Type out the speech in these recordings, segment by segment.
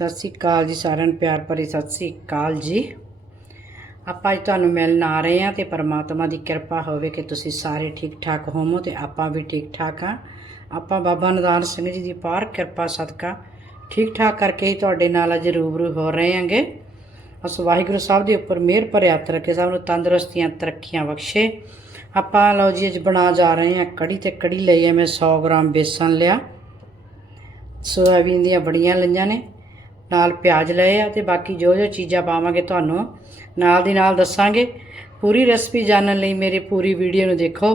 ਸਤਿ ਸ੍ਰੀ ਅਕਾਲ ਜੀ ਸਾਰਿਆਂ ਨੂੰ, ਪਿਆਰ ਭਰੀ ਸਤਿ ਸ੍ਰੀ ਅਕਾਲ ਜੀ। ਆਪਾਂ ਅੱਜ ਤੁਹਾਨੂੰ ਮਿਲਣ ਆ ਰਹੇ ਹਾਂ ਤੇ ਪਰਮਾਤਮਾ ਦੀ ਕਿਰਪਾ ਹੋਵੇ ਕਿ ਤੁਸੀਂ ਸਾਰੇ ਠੀਕ ਠਾਕ ਹੋਵੋ ਤੇ ਆਪਾਂ ਵੀ ਠੀਕ ਠਾਕ ਆ ਆਪਾਂ ਬਾਬਾ ਨਦਾਨ ਸਿੰਘ ਜੀ ਦੀ ਪਾਰ ਕਿਰਪਾ, ਸਦਕਾ ਠੀਕ ਠਾਕ ਕਰਕੇ ਹੀ ਤੁਹਾਡੇ ਨਾਲ ਅੱਜ ਰੂਬਰੂ ਹੋ ਰਹੇ ਹਾਂਗੇ। ਅਸ ਵਾਹਿਗੁਰੂ ਸਾਹਿਬ ਦੇ ਉੱਪਰ ਮਿਹਰ ਭਰਿਆ ਹੱਥ ਰੱਖੇ ਸਭ ਨੂੰ ਤੰਦਰੁਸਤੀਆਂ ਤਰੱਕੀਆਂ ਬਖਸ਼ੇ। ਆਪਾਂ ਲਓ ਜੀ ਅੱਜ ਬਣਾ ਜਾ ਰਹੇ ਹਾਂ ਕੜੀ ਤੇ ਕੜੀ ਲਈ ਹੈ, ਮੈਂ 100 ਗ੍ਰਾਮ ਬੇਸਨ ਲਿਆ। ਸੋਇਆਬੀਨ ਦੀਆਂ ਬੜੀਆਂ ਲਈਆਂ ਨੇ। ਨਾਲ ਪਿਆਜ਼ ਲਏ ਆ ਤੇ ਬਾਕੀ ਜੋ ਜੋ ਚੀਜ਼ਾਂ ਪਾਵਾਂਗੇ ਤੁਹਾਨੂੰ ਨਾਲ ਦੀ ਨਾਲ ਦੱਸਾਂਗੇ। ਪੂਰੀ ਰੈਸਪੀ ਜਾਣਨ ਲਈ ਮੇਰੇ ਪੂਰੀ ਵੀਡੀਓ ਨੂੰ ਦੇਖੋ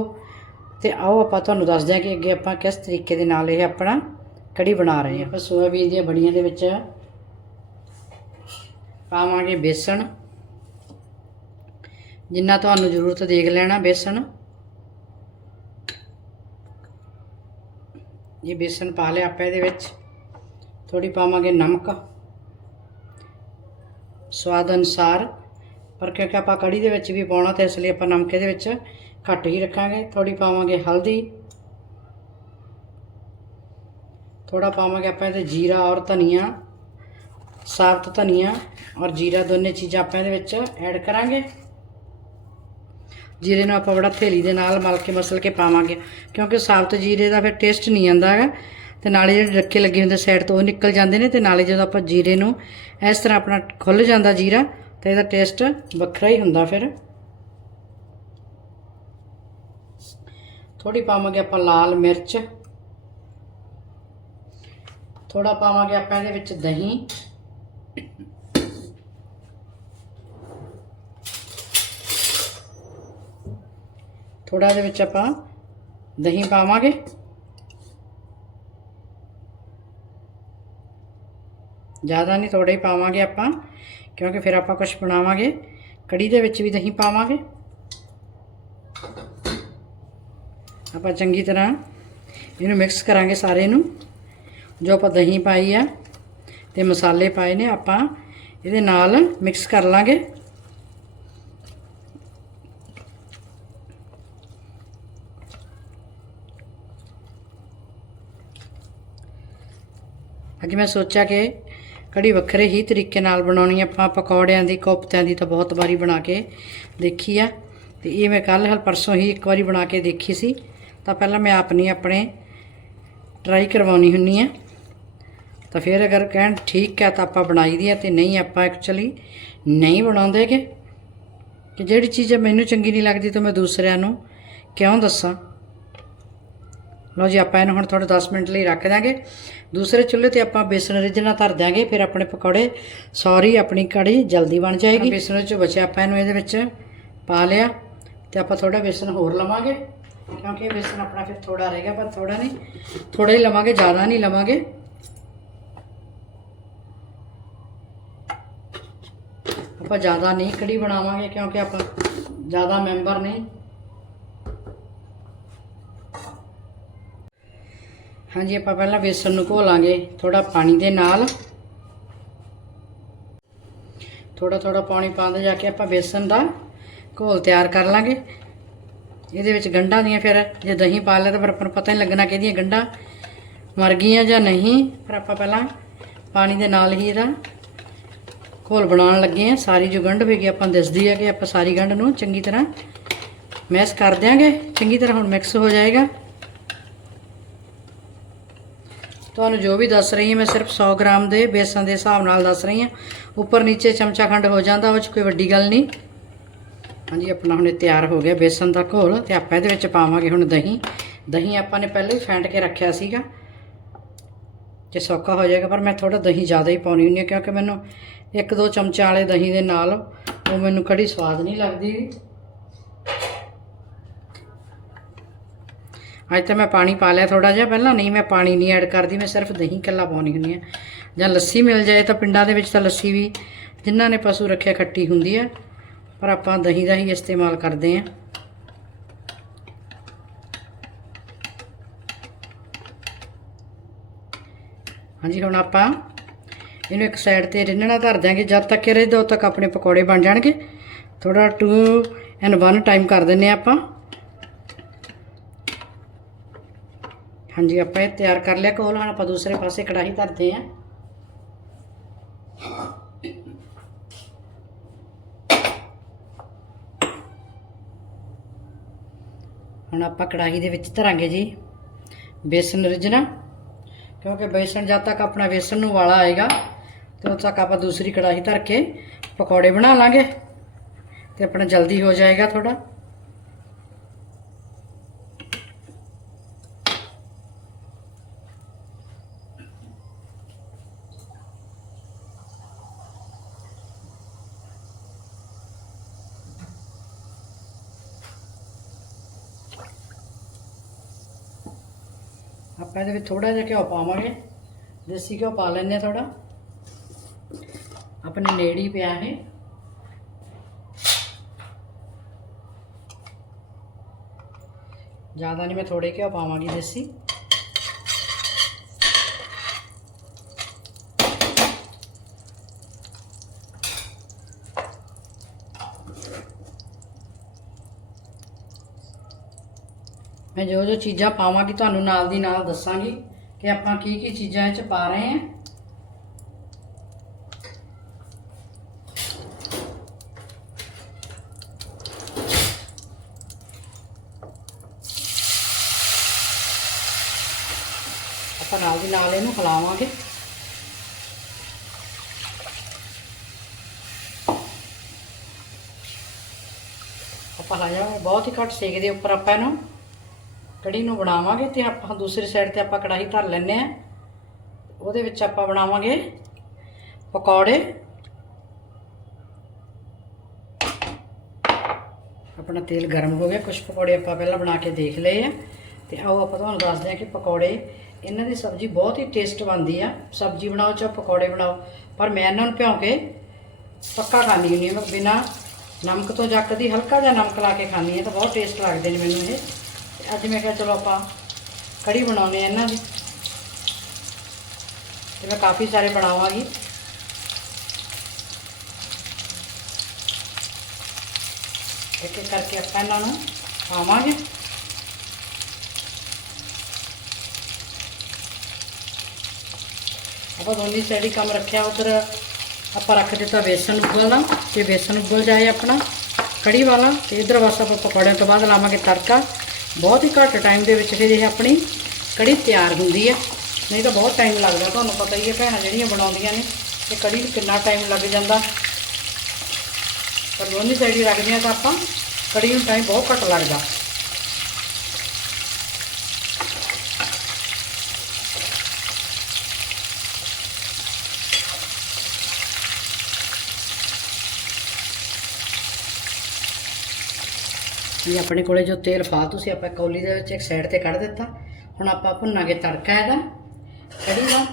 ਤੇ ਆਓ ਆਪਾਂ ਤੁਹਾਨੂੰ ਦੱਸਦੇ ਹਾਂ ਕਿ ਅੱਗੇ ਆਪਾਂ ਕਿਸ ਤਰੀਕੇ ਦੇ ਨਾਲ ਇਹ ਆਪਣਾ ਕੜੀ ਬਣਾ ਰਹੇ ਹਾਂ। ਆਪਾਂ ਸੋਇਆਬੀਨ ਦੀਆਂ ਬੜੀਆਂ ਦੇ ਵਿੱਚ ਪਾਵਾਂਗੇ ਬੇਸਣ। ਜਿੰਨਾ ਤੁਹਾਨੂੰ ਜ਼ਰੂਰਤ ਦੇਖ ਲੈਣਾ ਬੇਸਣ। ਇਹ ਬੇਸਣ ਪਾ ਲਿਆ ਆਪਾਂ ਇਹਦੇ ਵਿੱਚ। ਥੋੜੀ ਪਾਵਾਂਗੇ ਨਮਕ। ਸਵਾਦ ਅਨੁਸਾਰ, ਪਰ ਕਿਉਂਕਿ ਆਪਾਂ ਕੜੀ ਦੇ ਵਿੱਚ ਵੀ ਪਾਉਣਾ ਤੇ ਇਸ ਲਈ ਆਪਾਂ ਨਮਕ ਦੇ ਵਿੱਚ ਘੱਟ ਹੀ ਰੱਖਾਂਗੇ। ਥੋੜੀ ਪਾਵਾਂਗੇ ਹਲਦੀ। ਥੋੜਾ ਪਾਵਾਂਗੇ ਆਪਾਂ ਇਹਦੇ ਜੀਰਾ ਔਰ ਧਨੀਆ ਸਾਬਤ ਧਨੀਆ ਔਰ ਜੀਰਾ ਦੋਨੇ ਚੀਜ਼ਾਂ ਆਪਾਂ ਇਹਦੇ ਵਿੱਚ ਐਡ ਕਰਾਂਗੇ। ਜੀਰੇ ਨੂੰ ਆਪਾਂ ਬੜਾ ਥੇਲੀ ਦੇ ਨਾਲ ਮਲ ਕੇ ਮਸਲ ਕੇ ਪਾਵਾਂਗੇ। ਕਿਉਂਕਿ ਸਾਬਤ ਜੀਰੇ ਦਾ ਫਿਰ ਟੇਸਟ ਨਹੀਂ ਆਉਂਦਾ ਹੈਗਾ। ਤੇ ਨਾਲੇ ਜਿਹੜੇ ਰੱਖੇ ਲੱਗੇ ਹੁੰਦੇ ਸਾਈਡ ਤੋਂ, ਉਹ ਨਿਕਲ ਜਾਂਦੇ ਨੇ ਤੇ ਨਾਲੇ ਜਦੋਂ ਆਪਾਂ ਜੀਰੇ ਨੂੰ ਇਸ ਤਰ੍ਹਾਂ ਆਪਣਾ ਖੁੱਲ ਜਾਂਦਾ ਜੀਰਾ, ਤੇ ਇਹਦਾ ਟੇਸਟ ਵੱਖਰਾ ਹੀ ਹੁੰਦਾ ਫਿਰ। ਥੋੜੀ ਪਾਵਾਂਗੇ ਆਪਾਂ ਲਾਲ ਮਿਰਚ। ਥੋੜਾ ਪਾਵਾਂਗੇ ਆਪਾਂ ਇਹਦੇ ਵਿੱਚ ਦਹੀਂ। ਥੋੜਾ ਦੇ ਵਿੱਚ ਆਪਾਂ ਦਹੀਂ ਪਾਵਾਂਗੇ। ਜ਼ਿਆਦਾ ਨਹੀਂ ਥੋੜਾ ਹੀ ਪਾਵਾਂਗੇ ਆਪਾਂ, ਕਿਉਂਕਿ ਫਿਰ ਆਪਾਂ ਕੁਝ ਬਣਾਵਾਂਗੇ। ਕੜੀ ਦੇ ਵਿੱਚ ਵੀ ਦਹੀਂ ਪਾਵਾਂਗੇ। ਆਪਾਂ ਚੰਗੀ ਤਰ੍ਹਾਂ ਇਹਨੂੰ ਮਿਕਸ ਕਰਾਂਗੇ ਸਾਰੇ ਨੂੰ। ਜੋ ਆਪਾਂ ਦਹੀਂ ਪਾਈ ਆ ਤੇ ਮਸਾਲੇ ਪਾਏ ਨੇ, ਆਪਾਂ ਇਹਦੇ ਨਾਲ ਮਿਕਸ ਕਰ ਲਾਂਗੇ। ਅੱਜ ਮੈਂ ਸੋਚਿਆ ਕਿ ਕੜੀ ਵੱਖਰੇ ਹੀ ਤਰੀਕੇ ਨਾਲ ਬਣਾਉਣੀ ਆਪਾਂ ਪਕੌੜਿਆਂ ਦੀ, ਕੋਫਤਿਆਂ ਦੀ ਤਾਂ ਬਹੁਤ ਵਾਰੀ ਬਣਾ ਕੇ ਦੇਖੀ ਆ। ਤੇ ਇਹ ਮੈਂ ਕੱਲ ਹਲ ਪਰਸੋਂ ਹੀ ਇੱਕ ਵਾਰੀ ਬਣਾ ਕੇ ਦੇਖੀ ਸੀ। ਤਾਂ ਪਹਿਲਾਂ ਮੈਂ ਆਪਣੀ ਆਪਣੇ ਟਰਾਈ ਕਰਵਾਉਣੀ ਹੁੰਨੀ ਆ। ਤਾਂ ਫਿਰ ਅਗਰ ਕਹਿਣ ਠੀਕ ਹੈ ਤਾਂ ਆਪਾਂ ਬਣਾਈ ਦੀ ਆ ਤੇ ਨਹੀਂ, ਆਪਾਂ ਐਕਚੁਅਲੀ ਨਹੀਂ ਬਣਾਉਂਦੇ ਬਣਾਉਂਦੇਗੇ ਕਿ ਜਿਹੜੀ ਚੀਜ਼ ਮੈਨੂੰ ਚੰਗੀ ਨਹੀਂ ਲੱਗਦੀ ਤਾਂ ਮੈਂ ਦੂਸਰਿਆਂ ਨੂੰ ਕਿਉਂ ਦੱਸਾਂ? ਲਓ ਜੀ ਆਪਾਂ ਇਹਨੂੰ ਹੁਣ ਥੋੜੇ 10 ਮਿੰਟ ਲਈ ਰੱਖ ਦਾਂਗੇ ਦੂਸਰੇ ਚੁੱਲ੍ਹੇ ਤੇ ਆਪਾਂ ਬੇਸਣ ਰਿੱਝਣਾ ਧਰ ਦਾਂਗੇ ਫਿਰ ਆਪਣੇ ਪਕੌੜੇ ਸੌਰੀ ਆਪਣੀ ਕੜੀ ਜਲਦੀ ਬਣ ਜਾਏਗੀ। ਬੇਸਣ ਵਿੱਚ ਬਚਿਆ ਆਪਾਂ ਇਹਨੂੰ ਇਹਦੇ ਵਿੱਚ ਪਾ ਲਿਆ ਤੇ ਆਪਾਂ ਥੋੜਾ ਬੇਸਣ ਹੋਰ ਲਵਾਂਗੇ ਕਿਉਂਕਿ ਬੇਸਣ ਆਪਣਾ ਫਿਰ ਥੋੜਾ ਰਹੇਗਾ ਪਰ ਥੋੜਾ ਨਹੀਂ। ਥੋੜਾ ਹੀ ਲਵਾਂਗੇ ਜ਼ਿਆਦਾ ਨਹੀਂ ਲਵਾਂਗੇ। ਆਪਾਂ ਜ਼ਿਆਦਾ ਨਹੀਂ ਕੜੀ ਬਣਾਵਾਂਗੇ ਕਿਉਂਕਿ ਆਪਾਂ ਜ਼ਿਆਦਾ ਮੈਂਬਰ ਨਹੀਂ। ਹਾਂਜੀ, ਆਪਾਂ ਪਹਿਲਾਂ ਬੇਸਣ ਨੂੰ ਘੋਲਾਂਗੇ ਥੋੜਾ ਪਾਣੀ ਦੇ ਨਾਲ। ਥੋੜਾ ਥੋੜਾ ਪਾਣੀ ਪਾਉਂਦੇ ਜਾ ਕੇ ਆਪਾਂ ਬੇਸਣ ਦਾ ਘੋਲ ਤਿਆਰ ਕਰ ਲਾਂਗੇ। ਇਹਦੇ ਵਿੱਚ ਗੰਢਾਂ ਦੀਆਂ ਫਿਰ, ਜੇ ਦਹੀਂ ਪਾ ਲਿਆ ਤਾਂ ਫਿਰ ਆਪਾਂ ਨੂੰ ਪਤਾ ਨਹੀਂ ਲੱਗਣਾ ਕਿ ਇਹਦੀਆਂ ਗੰਢਾਂ ਮਰ ਗਈਆਂ ਜਾਂ ਨਹੀਂ। ਪਰ ਆਪਾਂ ਪਹਿਲਾਂ ਪਾਣੀ ਦੇ ਨਾਲ ਹੀ ਇਹਦਾ ਘੋਲ ਬਣਾਉਣ ਲੱਗੇ ਆ ਸਾਰੀ ਜੋ ਗੰਢ ਵੇਗੀ ਆਪਾਂ ਨੂੰ ਦਿਸਦੀ ਹੈ ਕਿ ਆਪਾਂ ਸਾਰੀ ਗੰਢ ਨੂੰ ਚੰਗੀ ਤਰ੍ਹਾਂ ਮੈਸ਼ ਕਰ ਦਿਆਂਗੇ। ਚੰਗੀ ਤਰ੍ਹਾਂ ਹੁਣ ਮਿਕਸ ਹੋ ਜਾਏਗਾ। ਤੁਹਾਨੂੰ ਜੋ ਵੀ ਦੱਸ ਰਹੀ ਹਾਂ, ਮੈਂ ਸਿਰਫ 100 ਗ੍ਰਾਮ ਦੇ ਬੇਸਨ ਦੇ ਹਿਸਾਬ ਨਾਲ ਦੱਸ ਰਹੀ ਹਾਂ। ਉੱਪਰ ਨੀਚੇ ਚਮਚਾ ਖੰਡ ਹੋ ਜਾਂਦਾ, ਉਹ 'ਚ ਕੋਈ ਵੱਡੀ ਗੱਲ ਨਹੀਂ। ਹਾਂਜੀ, ਆਪਣਾ ਹੁਣ ਇਹ ਤਿਆਰ ਹੋ ਗਿਆ ਬੇਸਨ ਦਾ ਘੋਲ ਤੇ ਆਪਾਂ ਇਹਦੇ ਵਿੱਚ ਪਾਵਾਂਗੇ ਹੁਣ ਦਹੀਂ। ਦਹੀਂ ਆਪਾਂ ਨੇ ਪਹਿਲਾਂ ਹੀ ਫੈਂਟ ਕੇ ਰੱਖਿਆ ਸੀਗਾ। ਜੇ ਸੌਖਾ ਹੋ ਜਾਏਗਾ, ਪਰ ਮੈਂ ਥੋੜਾ ਦਹੀਂ ਜ਼ਿਆਦਾ ਹੀ ਪਾਉਣੀ ਹੁੰਦੀ ਹੈ, ਕਿਉਂਕਿ ਮੈਨੂੰ ਇੱਕ ਦੋ ਚਮਚਾ ਵਾਲੇ ਦਹੀਂ ਦੇ ਨਾਲ ਉਹ ਮੈਨੂੰ ਕੜੀ ਸਵਾਦ ਨਹੀਂ ਲੱਗਦੀ। ਅੱਜ ਤਾਂ ਮੈਂ ਪਾਣੀ ਪਾ ਲਿਆ ਥੋੜਾ ਜਿਹਾ ਪਹਿਲਾਂ, ਨਹੀਂ ਮੈਂ ਪਾਣੀ ਨਹੀਂ ਐਡ ਕਰਦੀ, ਮੈਂ ਸਿਰਫ ਦਹੀਂ ਕੱਲਾ ਪਾਉਣੀ ਹੁੰਦੀ ਹੈ। ਜਾਂ ਲੱਸੀ ਮਿਲ ਜਾਏ ਤਾਂ ਪਿੰਡਾਂ ਦੇ ਵਿੱਚ ਤਾਂ ਲੱਸੀ ਵੀ ਜਿਨ੍ਹਾਂ ਨੇ ਪਸ਼ੂ ਰੱਖਿਆ ਖੱਟੀ ਹੁੰਦੀ ਹੈ, ਪਰ ਆਪਾਂ ਦਹੀਂ ਦਾ ਹੀ ਇਸਤੇਮਾਲ ਕਰਦੇ ਹਾਂ। ਹਾਂਜੀ, ਹੁਣ ਆਪਾਂ ਇਹਨੂੰ ਇੱਕ ਸਾਈਡ ਤੇ ਰਿੰਨਣਾ ਧਰ ਦਿਆਂਗੇ। ਜਦ ਤੱਕ ਇਹ ਰਿੱਝਦਾ ਉਦੋਂ ਤੱਕ ਆਪਣੇ ਪਕੌੜੇ ਬਣ ਜਾਣਗੇ। ਥੋੜਾ 2 ਐਂਡ 1 ਟਾਈਮ ਕਰ ਦਿੰਨੇ ਆਪਾਂ। ਹਾਂਜੀ, ਆਪਾਂ ਇਹ ਤਿਆਰ ਕਰ ਲਿਆ ਕੋਲ, ਹੁਣ ਆਪਾਂ ਦੂਸਰੇ ਪਾਸੇ ਕੜਾਹੀ ਧਰਦੇ ਆਂ ਹੁਣ ਆਪਾਂ ਕੜਾਹੀ ਦੇ ਵਿੱਚ ਧਰਾਂਗੇ ਜੀ ਬੇਸਨ ਰਿਜਣਾ ਕਿਉਂਕਿ ਬੇਸਨ ਜਦ ਤੱਕ ਆਪਣਾ ਬੇਸਨ ਨੂੰ ਵਾਲਾ ਆਏਗਾ ਤੇ ਉਦੋਂ ਤੱਕ ਆਪਾਂ ਦੂਸਰੀ ਕੜਾਹੀ ਧਰ ਕੇ ਪਕੌੜੇ ਬਣਾ ਲਾਂਗੇ ਤੇ ਆਪਣਾ ਜਲਦੀ ਹੋ ਜਾਏਗਾ ਥੋੜਾ ਇਹਦੇ ਵਿੱਚ ਥੋੜਾ ਜਿਹਾ ਘਿਓ ਪਾਵਾਂਗੇ, ਦੇਸੀ ਘਿਓ ਪਾ ਲੈਣੇ ਥੋੜਾ ਆਪਣੇ ਨੇੜੇ ਹੀ ਪਿਆ ਹੈ ਜ਼ਿਆਦਾ ਨਹੀਂ ਮੈਂ ਥੋੜੇ ਘਿਓ ਪਾਵਾਂਗੀ ਦੇਸੀ। ਮੈਂ ਜੋ ਜੋ ਚੀਜ਼ਾਂ ਪਾਵਾਂਗੀ, ਤੁਹਾਨੂੰ ਨਾਲ ਦੀ ਨਾਲ ਦੱਸਾਂਗੀ ਕਿ ਆਪਾਂ ਕੀ ਕੀ ਚੀਜ਼ਾਂ ਇਹ ਚ ਪਾ ਰਹੇ ਹਾਂ। ਆਪਾਂ ਨਾਲ ਦੀ ਨਾਲ ਇਹਨੂੰ ਹਿਲਾਵਾਂਗੇ ਆਪਾਂ ਲਾਇਆ ਬਹੁਤ ਹੀ ਘੱਟ ਸੇਕ ਦੇ ਉੱਪਰ ਆਪਾਂ ਇਹਨੂੰ ਕੜੀ ਨੂੰ ਬਣਾਵਾਂਗੇ ਤੇ ਆਪਾਂ ਦੂਸਰੀ ਸਾਈਡ ਤੇ ਆਪਾਂ ਕੜਾਹੀ ਧਰ ਲੈਣੇ ਆ ਉਹਦੇ ਵਿੱਚ ਆਪਾਂ ਬਣਾਵਾਂਗੇ ਪਕੌੜੇ। ਆਪਣਾ ਤੇਲ ਗਰਮ ਹੋ ਗਿਆ। ਕੁਝ ਪਕੌੜੇ ਆਪਾਂ ਪਹਿਲਾਂ ਬਣਾ ਕੇ ਦੇਖ ਲਏ ਆ। ਤੇ ਆਓ ਆਪਾਂ ਤੁਹਾਨੂੰ ਦੱਸਦੇ ਆ ਕਿ ਪਕੌੜੇ, ਇਹਨਾਂ ਦੀ ਸਬਜ਼ੀ ਬਹੁਤ ਹੀ ਟੇਸਟ ਬਣਦੀ ਆ। ਸਬਜ਼ੀ ਬਣਾਓ ਚਾਹੇ ਪਕੌੜੇ ਬਣਾਓ, ਪਰ ਮੈਂ ਇਹਨਾਂ ਨੂੰ ਭਿਉਂ ਕੇ ਪੱਕਾ ਖਾਂਦੀ ਹੁੰਦੀ ਹਾਂ। ਬਿਨਾ ਨਮਕ ਤੋਂ ਜੱਕਦੀ ਹਲਕਾ ਜਿਹਾ ਨਮਕ ਲਾ ਕੇ ਖਾਂਦੀ ਹੈ ਤਾਂ ਬਹੁਤ ਟੇਸਟ ਲੱਗਦੇ ਨੇ ਮੈਨੂੰ ਇਹ। ਅੱਜ ਮੈਂ ਕਿਹਾ ਚਲੋ ਆਪਾਂ ਕੜੀ ਬਣਾਉਣੇ ਆ ਇਹਨਾਂ ਦੀ। ਤੇ ਮੈਂ ਕਾਫੀ ਸਾਰੇ ਬਣਾਵਾਂਗੀ। ਇੱਕ ਇੱਕ ਕਰਕੇ ਆਪਾਂ ਇਹਨਾਂ ਨੂੰ ਪਾਵਾਂਗੇ। ਆਪਾਂ ਦੋਨੀ ਸਾਈਡ ਹੀ ਕੰਮ ਰੱਖਿਆ, ਉਧਰ ਆਪਾਂ ਰੱਖ ਦਿੱਤਾ ਬੇਸਨ ਉਬਲਣਾ ਤੇ ਬੇਸਨ ਉਬਲ ਜਾਏ ਆਪਣਾ ਕੜੀ ਵਾਲਾ, ਤੇ ਇਧਰ ਬਸ ਆਪਾਂ ਪਕੌੜਿਆਂ ਤੋਂ ਬਾਅਦ ਲਾਵਾਂਗੇ ਤੜਕਾ। ਬਹੁਤ ਹੀ ਘੱਟ ਟਾਈਮ ਦੇ ਵਿੱਚ ਫਿਰ ਇਹ ਆਪਣੀ ਕੜੀ ਤਿਆਰ ਹੁੰਦੀ ਹੈ। ਨਹੀਂ ਤਾਂ ਬਹੁਤ ਟਾਈਮ ਲੱਗਦਾ, ਤੁਹਾਨੂੰ ਪਤਾ ਹੀ ਹੈ ਭੈਣਾਂ ਜਿਹੜੀਆਂ ਬਣਾਉਂਦੀਆਂ ਨੇ ਤੇ ਕੜੀ ਨੂੰ ਕਿੰਨਾ ਟਾਈਮ ਲੱਗ ਜਾਂਦਾ। ਪਰ ਦੋਨੀ ਸਾਈਡ ਹੀ ਰੱਖਦੇ ਆ ਤਾਂ ਆਪਾਂ ਕੜੀ ਨੂੰ ਟਾਈਮ ਬਹੁਤ ਘੱਟ ਲੱਗਦਾ। ਇਹ ਆਪਣੇ ਕੋਲੇ ਜੋ ਤੇਲ ਫਾਲਤੂ ਸੀ, ਆਪਾਂ ਕੌਲੀ ਦੇ ਵਿੱਚ ਇੱਕ ਸਾਈਡ ਤੇ ਕੱਢ ਦਿੱਤਾ। ਹੁਣ ਆਪਾਂ ਭੁੰਨਾਂਗੇ ਤੜਕਾ ਇਹਦਾ ਕੜੀ ਦਾ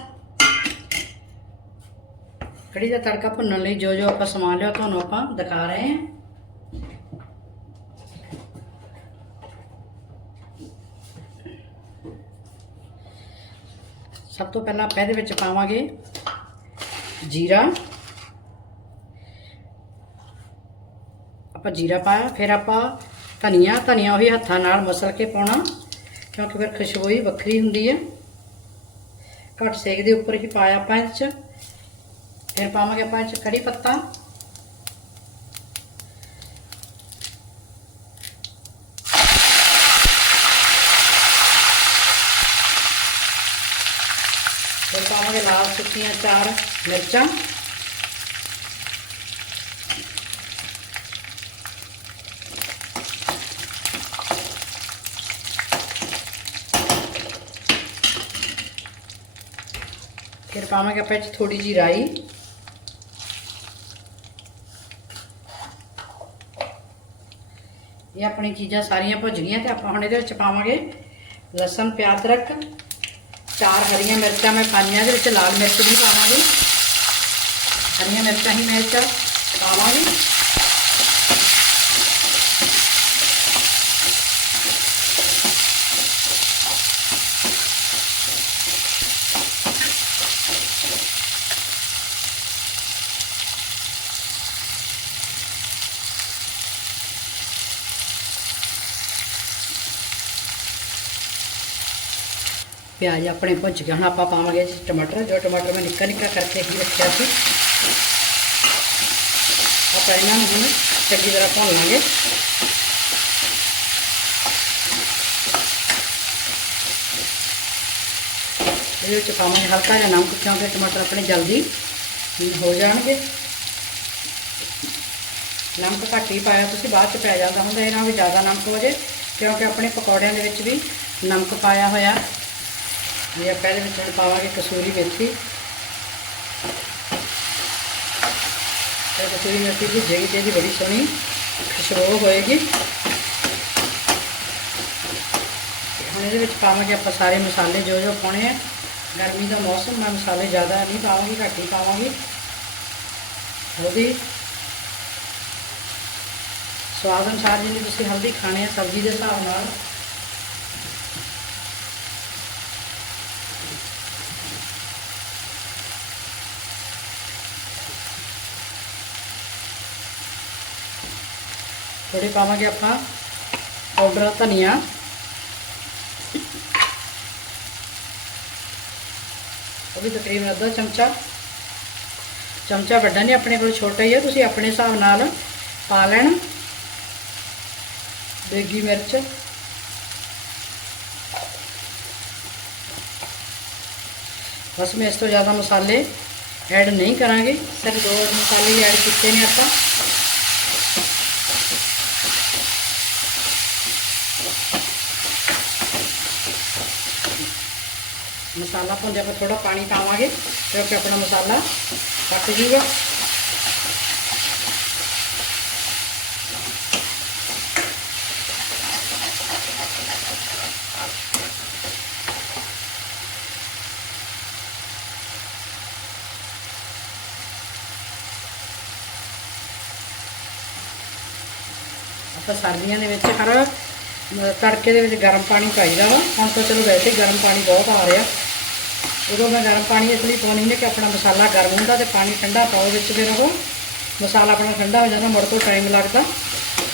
ਕੜੀ ਦਾ ਤੜਕਾ ਭੁੰਨਣ ਲਈ ਜੋ ਜੋ ਆਪਾਂ ਸਮਾਨ ਲਿਆ, ਤੁਹਾਨੂੰ ਆਪਾਂ ਦਿਖਾ ਰਹੇ ਹਾਂ। ਸਭ ਤੋਂ ਪਹਿਲਾਂ ਆਪਾਂ ਇਹਦੇ ਵਿੱਚ ਪਾਵਾਂਗੇ ਜੀਰਾ। ਆਪਾਂ ਜੀਰਾ ਪਾਇਆ, ਫਿਰ ਆਪਾਂ ਧਨੀਆ ਧਨੀਆ ਉਹੀ ਹੱਥਾਂ ਨਾਲ ਮਸਲ ਕੇ ਪਾਉਣਾ, ਕਿਉਂਕਿ ਫਿਰ ਖੁਸ਼ਬੂ ਹੀ ਵੱਖਰੀ ਹੁੰਦੀ ਹੈ। ਘੱਟ ਸੇਕ ਦੇ ਉੱਪਰ ਹੀ ਪਾਇਆ ਆਪਾਂ ਇਹ 'ਚ, ਫਿਰ ਪਾਵਾਂਗੇ ਆਪਾਂ ਇਹ 'ਚ ਕੜੀ ਪੱਤਾ। ਫਿਰ ਪਾਵਾਂਗੇ ਲਾਲ ਸੁੱਕੀਆਂ ਚਾਰ ਮਿਰਚਾਂ। ਪਾਵਾਂਗੇ ਆਪਾਂ ਇਹ ਥੋੜੀ ਜਿਹੀ ਰਾਈ। ਇਹ ਆਪਣੀ ਚੀਜ਼ਾਂ ਸਾਰੀਆਂ ਭੁੱਜ ਗਈਆਂ ਤੇ ਆਪਾਂ ਹੁਣ ਇਹਦੇ ਵਿੱਚ ਪਾਵਾਂਗੇ ਲਸਣ, ਪਿਆਜ਼, ਅਦਰਕ, ਚਾਰ ਹਰੀਆਂ ਮਿਰਚਾਂ ਮੈਂ ਪਾਈਆਂ, ਇਹਦੇ ਵਿੱਚ ਲਾਲ ਮਿਰਚ ਵੀ ਪਾਵਾਂਗੇ। ਹਰੀਆਂ ਮਿਰਚਾਂ ਹੀ ਮੈਂ ਮਿਰਚ ਪਾਵਾਂਗੇ। ਪਿਆਜ਼ ਆਪਣੇ ਭੁੱਜ ਗਿਆ ਹੁਣ ਆਪਾਂ ਪਾਵਾਂਗੇ ਟਮਾਟਰ। ਜੋ ਟਮਾਟਰ ਮੈਂ ਨਿੱਕਾ ਨਿੱਕਾ ਕਰਕੇ ਹੀ ਰੱਖਿਆ ਸੀ, ਆਪਾਂ ਇਹਨਾਂ ਨੂੰ ਹੁਣ ਚੰਗੀ ਤਰ੍ਹਾਂ ਭੁੰਨ ਲਾਂਗੇ। ਇਹਦੇ ਵਿੱਚ ਪਾਵਾਂਗੇ ਹਲਕਾ ਜਿਹਾ ਨਮਕ, ਕਿਉਂਕਿ ਟਮਾਟਰ ਆਪਣੇ ਜਲਦੀ ਹੋ ਜਾਣਗੇ। ਨਮਕ ਘੱਟ ਹੀ ਪਾਇਆ, ਤੁਸੀਂ ਬਾਅਦ ਚ ਪੈ ਜਾਂਦਾ ਹੁੰਦਾ, ਇਹਨਾਂ ਵੀ ਜ਼ਿਆਦਾ ਨਮਕ ਹੋ ਜੇ ਕਿਉਂਕਿ ਆਪਣੇ ਪਕੌੜਿਆਂ ਦੇ ਵਿੱਚ ਵੀ ਨਮਕ ਪਾਇਆ ਹੋਇਆ। ਜੇ ਆਪਾਂ ਇਹਦੇ ਵਿੱਚ ਹੁਣ ਪਾਵਾਂਗੇ ਕਸੂਰੀ ਮੇਥੀ, ਤੇ ਕਸੂਰੀ ਮੇਥੀ ਦੀ ਜਿਹੜੀ ਤੇ ਇਹਦੀ ਬੜੀ ਸੋਹਣੀ ਖੁਸ਼ਬੂ ਹੋਏਗੀ। ਹੁਣ ਇਹਦੇ ਵਿੱਚ ਪਾਵਾਂਗੇ ਆਪਾਂ ਸਾਰੇ ਮਸਾਲੇ ਜੋ ਜੋ ਪਾਉਣੇ ਆ। ਗਰਮੀ ਦਾ ਮੌਸਮ, ਮੈਂ ਮਸਾਲੇ ਜ਼ਿਆਦਾ ਨਹੀਂ ਪਾਵਾਂਗੀ, ਘੱਟ ਹੀ ਪਾਵਾਂਗੀ। ਹਲਦੀ ਸਵਾਦ ਅਨੁਸਾਰ ਜਿੰਨੀ ਤੁਸੀਂ ਹਲਦੀ ਖਾਣੇ ਆ ਸਬਜ਼ੀ ਦੇ ਹਿਸਾਬ ਨਾਲ। ਥੋੜੀ ਪਾਵਾਂਗੇ ਆਪਾਂ ਪਾਊਡਰ ਧਨੀਆ। ਉਹ ਵੀ ਤਕਰੀਬਨ ਅੱਧਾ ਚਮਚਾ। ਚਮਚਾ ਵੱਡਾ ਨਹੀਂ ਆਪਣੇ ਕੋਲ ਛੋਟਾ ਹੀ ਹੈ ਤੁਸੀਂ ਆਪਣੇ ਹਿਸਾਬ ਨਾਲ ਪਾ ਲੈਣਾ। ਦੇਗੀ ਮਿਰਚ। ਬਸ ਮੈਂ ਇਸ ਤੋਂ ਜ਼ਿਆਦਾ ਮਸਾਲੇ ਐਡ ਨਹੀਂ ਕਰਾਂਗੇ। ਸਿਰਫ ਦੋ ਮਸਾਲੇ ਐਡ ਕੀਤੇ ਨੇ ਆਪਾਂ। ਮਸਾਲਾ ਭੁੰਦੇ ਆਪਾਂ ਥੋੜਾ ਪਾਣੀ ਪਾਵਾਂਗੇ ਕਿਉਂਕਿ ਆਪਣਾ ਮਸਾਲਾ ਪੱਕ ਜੂਗਾ। ਆਪਾਂ ਸਰਦੀਆਂ ਦੇ ਵਿੱਚ ਹਰ ਤੜਕੇ ਦੇ ਵਿੱਚ ਗਰਮ ਪਾਣੀ ਪਾਈਦਾ ਵਾ। ਹੁਣ ਤਾਂ ਚਲੋ ਵੈਸੇ ਗਰਮ ਪਾਣੀ ਬਹੁਤ ਆ ਰਿਹਾ। ਉਦੋਂ ਮੈਂ ਗਰਮ ਪਾਣੀ ਇਸ ਲਈ ਪਾਉਣੀ ਨੇ ਕਿ ਆਪਣਾ ਮਸਾਲਾ ਗਰਮ ਹੁੰਦਾ ਤੇ ਪਾਣੀ ਠੰਡਾ ਪਾਓ ਵਿੱਚ ਫਿਰ ਰਹੋ ਮਸਾਲਾ ਆਪਣਾ ਠੰਡਾ ਹੋ ਜਾਂਦਾ, ਮੁੜ ਤੋਂ ਟਾਈਮ ਲੱਗਦਾ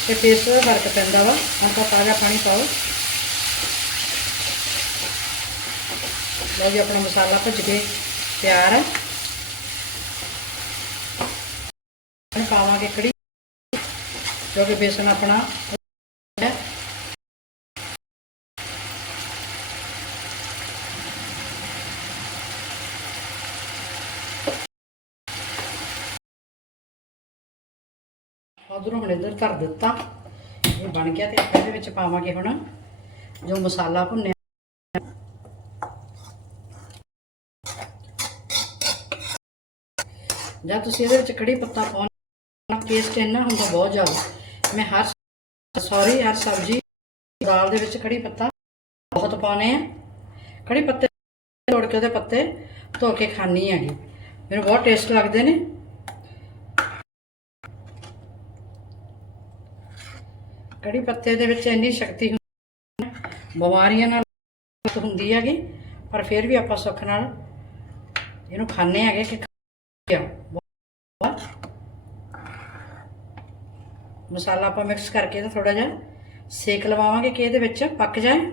ਤੇ ਟੇਸਟ ਦਾ ਫ਼ਰਕ ਪੈਂਦਾ ਵਾ। ਹੁਣ ਤਾਂ ਤਾਜ਼ਾ ਪਾਣੀ ਪਾਓ। ਲਓ ਜੀ, ਆਪਣਾ ਮਸਾਲਾ ਭੁੱਜ ਕੇ ਤਿਆਰ ਹੈ ਪਾਵਾਂਗੇ ਕੜੀ ਕਿਉਂਕਿ ਬੇਸਨ ਆਪਣਾ ਹੈ ਉਧਰੋਂ ਹੁਣ ਇੱਧਰ ਧਰ ਦਿੱਤਾ। ਇਹ ਬਣ ਗਿਆ ਤੇ ਇਹਦੇ ਵਿੱਚ ਪਾਵਾਂਗੇ ਹੁਣ ਜੋ ਮਸਾਲਾ ਭੁੰਨਿਆ। ਜਾਂ ਤੁਸੀਂ ਇਹਦੇ ਵਿੱਚ ਕੜੀ ਪੱਤਾ ਪਾਉਣਾ ਟੇਸਟ ਇੰਨਾ ਹੁੰਦਾ ਬਹੁਤ ਜ਼ਿਆਦਾ। ਮੈਂ ਹਰ ਸੌਰੀ ਹਰ ਸਬਜ਼ੀ ਦਾਲ ਦੇ ਵਿੱਚ ਕੜੀ ਪੱਤਾ ਬਹੁਤ ਪਾਉਨੇ ਆ। ਕੜੀ ਪੱਤੇ ਤੋੜ ਕੇ ਉਹਦੇ ਪੱਤੇ ਧੋ ਕੇ ਖਾਣੀ ਹੈਗੀ। ਮੈਨੂੰ ਬਹੁਤ ਟੇਸਟ ਲੱਗਦੇ ਨੇ। ਕੜੀ ਪੱਤੇ ਦੇ ਵਿੱਚ ਇੰਨੀ ਸ਼ਕਤੀ ਹੁੰਦੀ ਹੈ, ਬਿਮਾਰੀਆਂ ਨਾਲ ਹੁੰਦੀ ਹੈਗੀ, ਪਰ ਫਿਰ ਵੀ ਆਪਾਂ ਸੁੱਖ ਨਾਲ ਇਹਨੂੰ ਖਾਣੇ ਹੈਗੇ ਕਿ ਮਸਾਲਾ ਆਪਾਂ ਮਿਕਸ ਕਰਕੇ ਤੇ ਥੋੜਾ ਜਿਹਾ ਸੇਕ ਲਵਾਵਾਂਗੇ ਕਿ ਇਹਦੇ ਵਿੱਚ ਪੱਕ ਜਾਏ।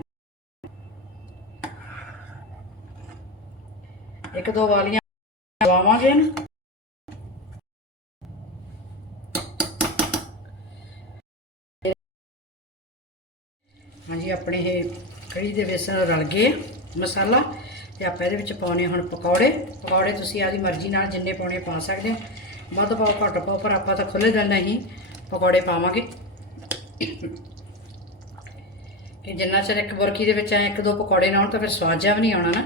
ਇੱਕ ਦੋ ਵਾਲੀਆਂ ਲਵਾਵਾਂਗੇ ਇਹਨੂੰ। ਹਾਂਜੀ, ਆਪਣੇ ਇਹ ਕੜੀ ਦੇ ਵੇਸਣ ਰਲ ਗਏ ਮਸਾਲਾ ਤੇ ਆਪਾਂ ਇਹਦੇ ਵਿੱਚ ਪਾਉਣੇ ਹੁਣ ਪਕੌੜੇ। ਪਕੌੜੇ ਤੁਸੀਂ ਆਦੀ ਮਰਜ਼ੀ ਨਾਲ ਜਿੰਨੇ ਪਾਉਣੇ ਪਾ ਸਕਦੇ ਹੋ ਵੱਧ ਪਾਓ, ਘੱਟ ਪਾਓ, ਪਰ ਆਪਾਂ ਤਾਂ ਖੁੱਲੇ ਦਿਲ ਨਹੀਂ ਪਕੌੜੇ ਪਾਵਾਂਗੇ। ਕਿ ਜਿੰਨਾ ਚਿਰ ਇੱਕ ਬੁਰਕੀ ਦੇ ਵਿੱਚ ਐ ਇੱਕ ਦੋ ਪਕੌੜੇ ਨਾ ਹੋਣ ਤਾਂ ਫਿਰ ਸਵਾਦ ਜਿਹਾ ਵੀ ਨਹੀਂ ਆਉਣਾ ਨਾ।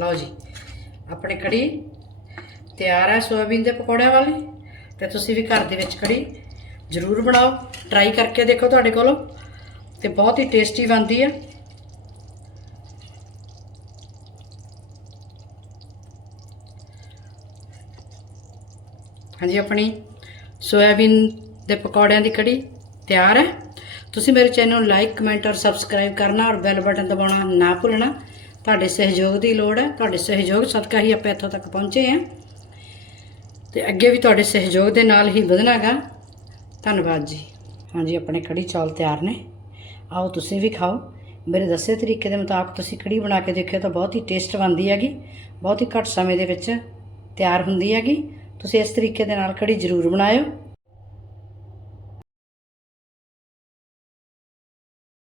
ਲਓ ਜੀ, ਆਪਣੀ ਕੜੀ ਤਿਆਰ ਹੈ ਸੋਇਆਬੀਨ ਦੇ ਪਕੌੜਿਆਂ ਵਾਲੀ ਤੇ ਤੁਸੀਂ ਵੀ ਘਰ ਦੇ ਵਿੱਚ ਕੜੀ ਜ਼ਰੂਰ ਬਣਾਓ। ਟਰਾਈ ਕਰਕੇ ਦੇਖੋ ਤੁਹਾਡੇ ਕੋਲੋਂ। ਤੇ ਬਹੁਤ ਹੀ ਟੇਸਟੀ ਬਣਦੀ ਹੈ। ਹਾਂਜੀ, ਆਪਣੀ ਸੋਇਆਬੀਨ ਦੇ ਪਕੌੜਿਆਂ ਦੀ ਕੜੀ ਤਿਆਰ ਹੈ। ਤੁਸੀਂ ਮੇਰੇ ਚੈਨਲ ਨੂੰ ਲਾਈਕ ਕਮੈਂਟ ਔਰ ਸਬਸਕ੍ਰਾਈਬ ਕਰਨਾ ਔਰ ਬੈਲ ਬਟਨ ਦਬਾਉਣਾ ਨਾ ਭੁੱਲਣਾ। ਤੁਹਾਡੇ ਸਹਿਯੋਗ ਦੀ ਲੋੜ ਹੈ। ਤੁਹਾਡੇ ਸਹਿਯੋਗ ਸਦਕਾ ਹੀ ਆਪਾਂ ਇੱਥੋਂ ਤੱਕ ਪਹੁੰਚੇ ਹਾਂ। ਤੇ ਅੱਗੇ ਵੀ ਤੁਹਾਡੇ ਸਹਿਯੋਗ ਦੇ ਨਾਲ ਹੀ ਵਧਣਾਗਾ। ਧੰਨਵਾਦ ਜੀ। ਹਾਂਜੀ ਆਪਣੇ ਕੜੀ ਚੌਲ ਤਿਆਰ ਨੇ। ਆਓ ਤੁਸੀਂ ਵੀ ਖਾਓ। ਮੇਰੇ ਦੱਸੇ ਤਰੀਕੇ ਦੇ ਮੁਤਾਬਕ ਤੁਸੀਂ ਕੜੀ ਬਣਾ ਕੇ ਦੇਖਿਓ ਤਾਂ ਬਹੁਤ ਹੀ ਟੇਸਟ ਬਣਦੀ ਹੈਗੀ। ਬਹੁਤ ਹੀ ਘੱਟ ਸਮੇਂ ਦੇ ਵਿੱਚ ਤਿਆਰ ਹੁੰਦੀ ਹੈਗੀ। ਤੁਸੀਂ ਇਸ ਤਰੀਕੇ ਦੇ ਨਾਲ ਕੜੀ ਜ਼ਰੂਰ ਬਣਾਇਓ।